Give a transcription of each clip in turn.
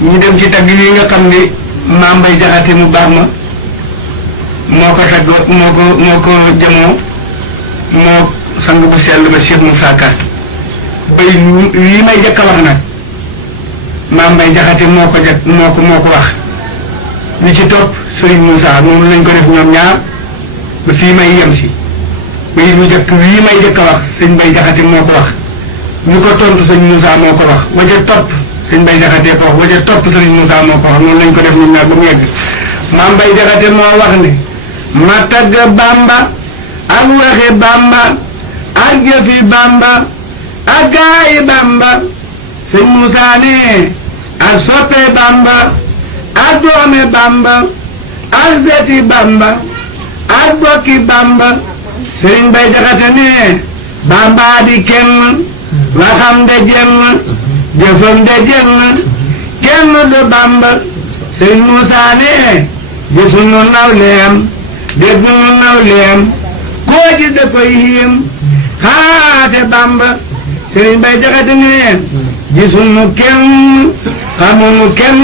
ñu dem ci tagg yi nga xam ni Maam Mbay Jaxate mu baax ma moo ko tagg moo ko jamoo moo sang bu sell ba Cheikh Moussa Ka bay lii may jëkk a wax nag Maam Mbay Jaxate moo ko wax li ci topp Sëriñ Moussa moom lañ ko def ñoom ñaar ba fii may yem si bay mu jëkk lii may jëkk a wax sëñ Mbay Jaxate moo ko wax ñu ko tontu sëñ Moussa moo ko wax waja topp sëñ Mbay Jaxate ko wax waja topp Sëriñ Moussa moo ko wax noonu lañ ko def ñoom ñaar ba mu yegg Maam Mbay Jaxate moo wax ne ma tagg Bamba ak waxi Bamba ak jëfi Bamba ak gaayi Bamba sëñ Moussa ne ak soppe Bamba ak doome Bamba ak seti Bamba ak bokki Bamba sëñ Mbay Jaxate ne Bamba di kenn waxam de jenn jëfam de jenn kenn du Bamba sëñ Moussa ne gisuñu nawleem dégguñu nawleem koo ji da koy hiim xaate Bamba sëñ Mbay Jaxate ne gisuñu kenn xamuñu kenn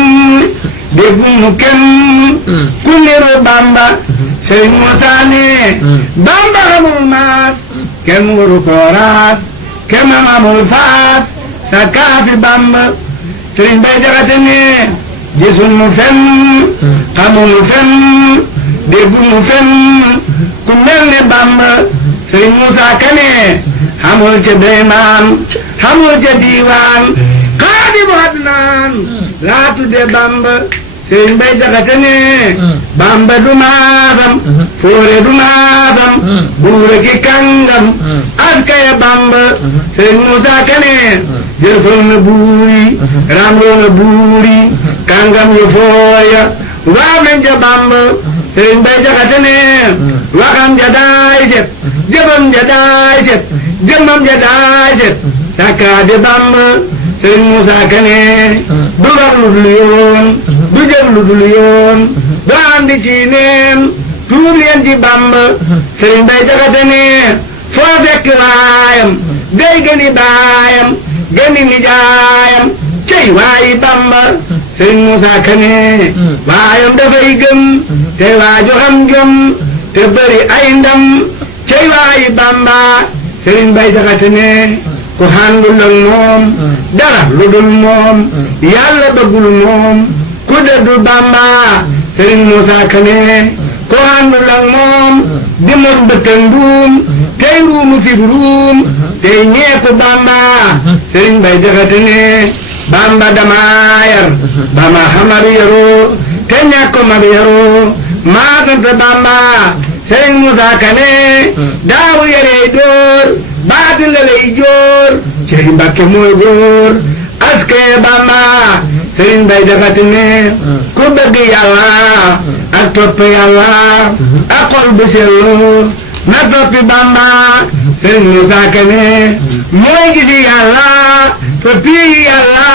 dégguñu kenn ku niru Bamba sëñ Moussa ne Bamba xamul maas kenn waru koo raas kenn amul faat sa kaafi Bamba sëñ Mbay Jaxate ne gisuñu fenn xamuñu fenn dégguñu fenn ku mel ne Bamba sëñ Moussa Ka ne xamul ca deymaan xamul ca diiwaan xaadimu adnaan laa tudde Bamba sëñ Mbay Jaxate ne Bamba du maasam foore du maasam buure ki kàngam askaya Bamba sëñ Moussa Ka ne jëfal na buuri ramloo na buuri kàngam yu fooya waaw nañ ca Bamba sëñ Mbay Jaxate ne waxam ja daay set jëfam ja daay set jëmmam ja daay set sakkaade Bamba sëñ Moussa Ka ne du wax lu dul yoon du jëf lu dul yoon du andi ci neen tuub leen ci Bamba sëñ Mbay Jaxate ne foo fekk waayam day gëni baayam gëni nijaayam cey waayi Bamba sëñ Moussa Ka ne waayam dafay gëm te waaju xam gëm te bëri ay ndam cey waayi Bamba sëñ Mbay Jaxate ne ku àndul ak moom dara lu dul moom yàlla bëggul moom ku dëddu Bamba sëñ Moussa Ka ne ku àndul ak moom di mos bëtën mbuum tey ruumu fib ruum tey ñeeku Bamba sëñ Mbay Jaxate ne Bamba dama yar ba ma xamar yaroo te ñàkk ma yaroo maa sant Bamba sëñ Moussa Ka ne daawu yarey dóor baati la lay jóor cey Mbàkke mooy góor askee Bamba sëñ Mbay Jaxate ne ku bëgg yàlla ak topp yàlla ak xol bu sellu na toppi Bamba sëñ Moussa Ka ne mooy gisi yàlla te pii yàlla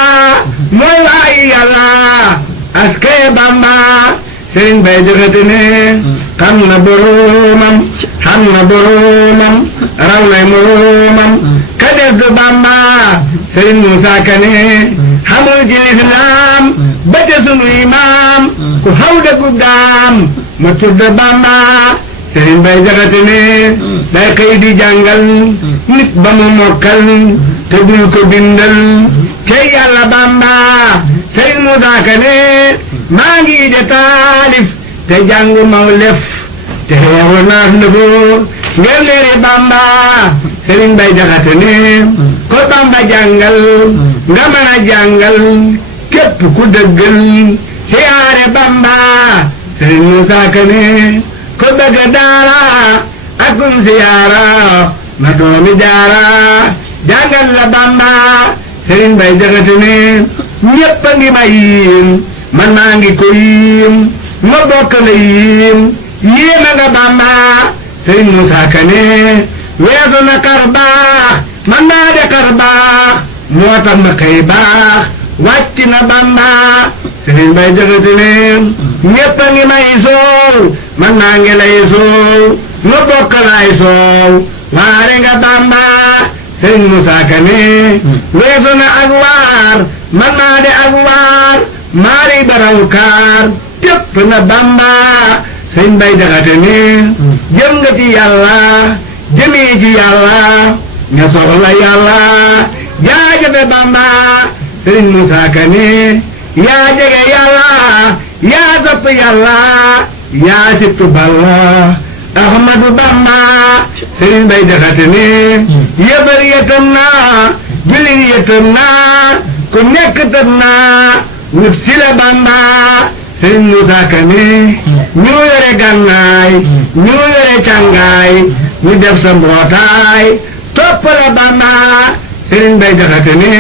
mooy waayi yàlla askee Bamba sëñ Mbay Jaxate ne xam na boroomam xam na boroomam raw nay moroomam ka des du Bamba sëñ Moussa Ka ne xamul ci lislaam ba te sunu imaam ku xaw dëggub daam ma tudd Bamba sëñ Mbay Jaxate ne day xëy di jàngal nit ba mu mokkal te duñ ko bindal cey yàlla Bamba sëñ Moussa Ka ne maa ngi de taalif te jàngu maw lef te xeeru naaf lëfoo ngeen leeri Bamba sëñ Mbay Jaxate ne ko Bamba jàngal nga mën a jàngal képp ku dëggal siyaare Bamba sëñ Moussa Ka ne ko bëgg daara akum siyaara na doomi jaara jàngal la Bamba sëñ Mbay Jaxate ne ñépp a ngi ma yiim man maa ngi ko yiim ma bokk la yiim yéema nga Bamba sëñ Moussa Ka ne weesu na kar baax man naa de kar baax moo tax ma kay baax wàcc na Bamba sëñ Mbay Jaxate ne ñépp a ngi may soow man maa ngi lay soow ma bokk lay soow waare nga Bamba sëñ Moussa Ka ne weesu na ak waar man naa de ak waar maari baraw kaar tépp na Bamba sëñ Bay Jaxate ne jëm nga ci yàlla jëmee ci yàlla ña soxla yàlla jaajëfe Bamba sëriñ Musaa Ka ne yaa jege yàlla yaa topp yàlla yaa sittu Balla Ahmadu Bamba sëriñ Bay Jaxate ne yëbal yëtam naa jullit yëtam naa ku nekk tëm naa wut si la Bamba sëriñ Musaa Ka ne ñu yore gànnaay ñu yore càngaay ñu def sa mbootaay topp la Bamba sëriñ Bay Jaxate ne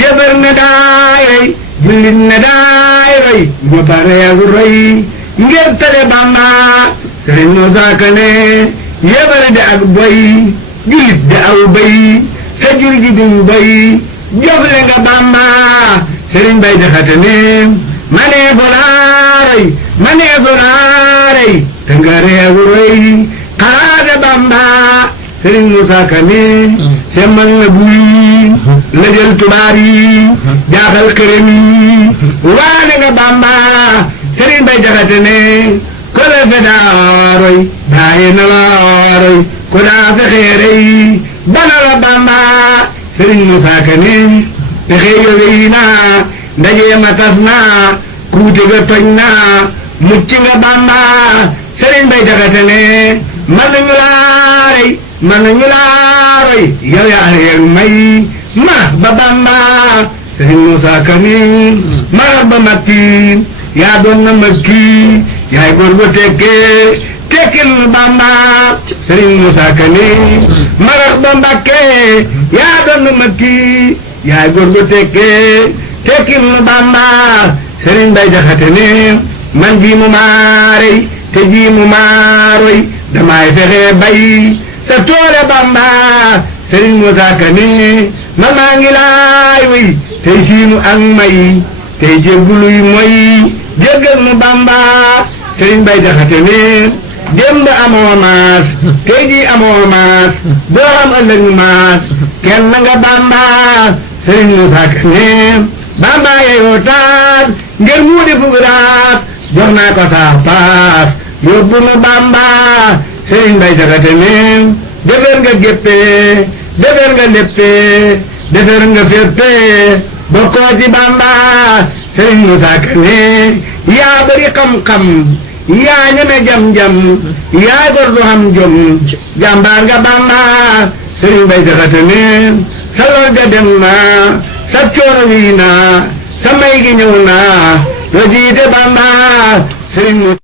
yëbal ne daay rey jullit ne daay rey ñu pareegu rey ngir tale Bamba sëriñ Musaa Ka ne yëbal de ak boy jullit de aw bay sa jur gi duñ boy jofle nga Bamba sëriñ Bay Jaxate ne manee fu laa rey te nga reewu rëy xalaate Bamba sëriñ Musaa Ka ne semmal na buy la jël tubaab yi jaaxal këram yi waane nga Bamba sëriñ Bay Jaxate ne ko la fe daa roy daaye na la roy ko daa fexee rey bana la Bamba sëriñ Musaa Ka ne pexe yowey naa ndaje ma tas naa kuute ga toj naa mucc nga Bamba sëriñ Bay Jaxate ne man nañu laa rey man nañu laa roy yow yaa reeg may ma ba Bamba sëriñ Musaa Ka ne maral ba makki yaa doon na makki yaay góor bu tekkee tekkil nu Bamba sëriñ Musaa Ka ne maral ba Mbàkke yaa doon na makki yaay góor bu tekkee tekkil nu Bamba sëriñ Bay Jaxate ne man ji mu maarey te ji mu maaroy damay fexe bay sa toole Bamba sëriñ Musaa Ka ne man maa ngi laay wey tey siinu ak may tey jégguluy moy jéggal mu Bamba sëriñ Bay Jaxate ne démb amoo maas tey ji amoo maas doo xam ëllëg maas kenn nga Bamba sëriñ Musaa Ka ne Bamba yeyoo taas ngir mu di fuguraat jox naa ko saa paas yóbbu nu Bamba sëriñ Bay Jaxate ne defar nga géppee defar nga léppee defar nga féppee bokkoo ci Bamba sëriñ Musaa Ka ne yaa bari xam-xam yaa ñeme jam-jam yaa gor du xam jom jàmbaar nga Bamba sëriñ Bay Jaxate ne sa lor ga dem na sa coono wii na sa may gi ñëw na yoo jiite Bamba sëriñ